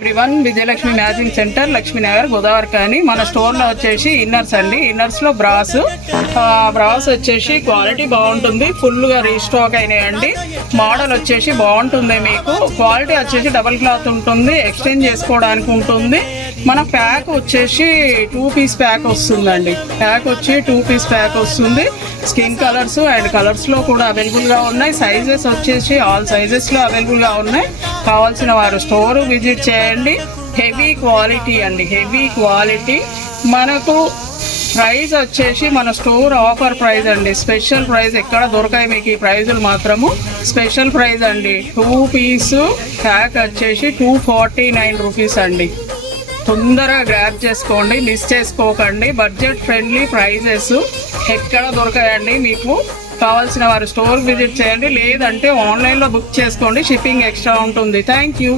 Everyone, Vijayalakshmi matching centre, Lakshmi Nagar, Godavari కాని. మన స్టోర్లో వచ్చేసి ఇన్నర్స్ అండి. ఇన్నర్స్లో బ్రాస్ వచ్చేసి క్వాలిటీ బాగుంటుంది, ఫుల్గా రీస్టాక్ అయినాయండి. మోడల్ వచ్చేసి బాగుంటుంది, మీకు క్వాలిటీ వచ్చేసి డబల్ క్లాత్ ఉంటుంది, ఎక్స్చేంజ్ చేసుకోవడానికి ఉంటుంది. మన ప్యాక్ వచ్చేసి 2 పీస్ ప్యాక్ వస్తుందండి. ప్యాక్ వచ్చి 2 పీస్ ప్యాక్ వస్తుంది. స్కిన్ కలర్స్ అండ్ కలర్స్లో కూడా అవైలబుల్గా ఉన్నాయి. సైజెస్ వచ్చేసి ఆల్ సైజెస్లో అవైలబుల్గా ఉన్నాయి. కావాల్సిన వారు స్టోర్ విజిట్ చేయండి. హెవీ క్వాలిటీ అండి, హెవీ క్వాలిటీ. మనకు ప్రైస్ వచ్చేసి మన స్టోర్ ఆఫర్ ప్రైస్ అండి, స్పెషల్ ప్రైస్. ఎక్కడ దొరకాయి మీకు ఈ ప్రైజులు మాత్రము స్పెషల్ ప్రైస్ అండి. 2 పీసు ప్యాక్ వచ్చేసి 249 రూపీస్ అండి. తొందరగా గ్రాబ్ చేసుకోండి, మిస్ చేసుకోకండి. బడ్జెట్ ఫ్రెండ్లీ ప్రైజెస్ ఎక్కడ దొరకాయండి మీకు. కావాల్సిన వారు స్టోర్ విజిట్ చేయండి, లేదంటే ఆన్లైన్లో బుక్ చేసుకోండి, షిప్పింగ్ ఎక్స్ట్రా ఉంటుంది. Thank you.